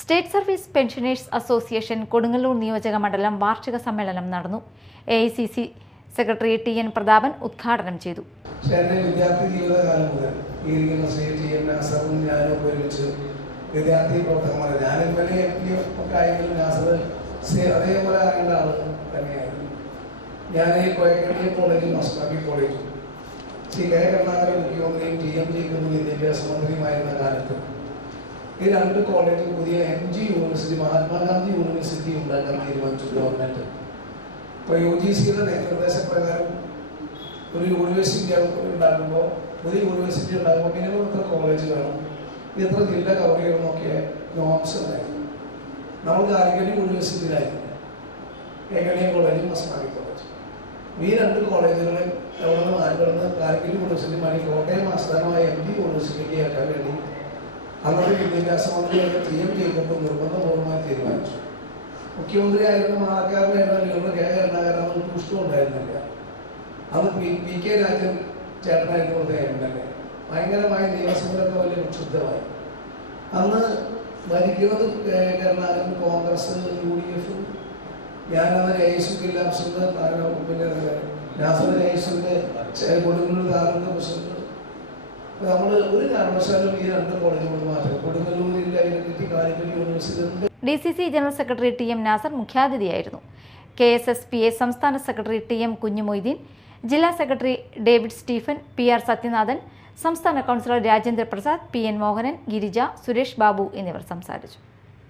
State service pensioners association Kodungallur നിയോജക മണ്ഡലം വാർഷിക സമ്മേളനം നടന്നു. AICC സെക്രട്ടറി TN പ്രതാപൻ ഉദ്ഘാടനം ചെയ്തു. വിദ്യാർത്ഥി ജീവിതകാലം മുതൽ വിദ്യാർത്ഥി പ്രവർത്തകന്മാർ അതേപോലെ ആകേണ്ട ആൾ തന്നെയായിരുന്നു. ഞാൻ ഈ കോയക്കണ്ടി കോളേജിൽ മസ്താബി കോളേജും കെ കരുണാകരൻ മുഖ്യമന്ത്രിയും TMG വിദ്യാഭ്യാസ മന്ത്രിയുമായിരുന്ന കാലത്ത് ഈ രണ്ട് കോളേജിൽ പുതിയ MG യൂണിവേഴ്സിറ്റി, മഹാത്മാഗാന്ധി യൂണിവേഴ്സിറ്റി ഉണ്ടാക്കാൻ തീരുമാനിച്ചു ഗവൺമെന്റ്. ഇപ്പോൾ UGCയുടെ നിർദ്ദേശപ്രകാരം ഒരു യൂണിവേഴ്സിറ്റി ഉണ്ടാകുമ്പോൾ, പുതിയ യൂണിവേഴ്സിറ്റി ഉണ്ടാകുമ്പോൾ മിനിമം എത്ര കോളേജ് വേണം, എത്ര ജില്ല കവർ ചെയ്യണമെന്നൊക്കെ നോംസ് ഉണ്ടായിരുന്നു. നമ്മൾ കാലിക്കറ്റ് യൂണിവേഴ്സിറ്റിയിലായിരുന്നു, ഏകലീയ കോളേജും മസ്താബി കോളേജും. ഈ രണ്ട് കോളേജുകളെ എവിടെ നിന്ന് മാറ്റിക്കിടന്ന് കാലിക്കറ്റ് യൂണിവേഴ്സിറ്റി മാറി കോട്ടയം ആസ്ഥാനമായ MG യൂണിവേഴ്സിറ്റിക്ക് ആക്കാൻ വേണ്ടി അന്നത്തെ വിദ്യാഭ്യാസ മന്ത്രിയൊക്കെ TMG നിർബന്ധപൂർവ്വമായി തീരുമാനിച്ചു. മുഖ്യമന്ത്രിയായിരുന്ന മാളക്കാരനായിരുന്ന കെ കരുണാകരൻ അവർക്ക് ഇഷ്ടമുണ്ടായിരുന്നില്ല. അത് PK രാജൻ ചേട്ടനായിരുന്നു MLA. ഭയങ്കരമായ നിയമസഭയിലൊക്കെ വലിയ പ്രക്ഷുബ്ധമായി. അന്ന് ഭരിക്കുന്നത് കരുണാകരൻ, കോൺഗ്രസ്, UDF. ഞാനന്ന് AIC ജില്ലാ പ്രസിഡന്റ്, പിന്നെ നാസർ AICന്റെ കൊടുങ്ങല്ലൂർ താലൂക്ക് പ്രസിഡന്റ്. നമ്മൾ ഒരു കാരണവശാലും ഈ രണ്ട് കോളേജുകൾ മാറ്റം കൊടുങ്ങല്ലൂരിൽ identity Calicut university. DCC general secretary TM Nasar മുഖ്യാതിഥിയായിരുന്നു. KSSPA സംസ്ഥാന സെക്രട്ടറി TM കുഞ്ഞുമൊയ്തീൻ, ജില്ലാ secretary David Stephen, PR Sathyanathan, സംസ്ഥാന കൗൺസിലർ രാജേന്ദ്ര പ്രസാദ്, PN മോഹനൻ, ഗിരിജ, സുരേഷ് ബാബു എന്നിവർ സംസാരിച്ചു.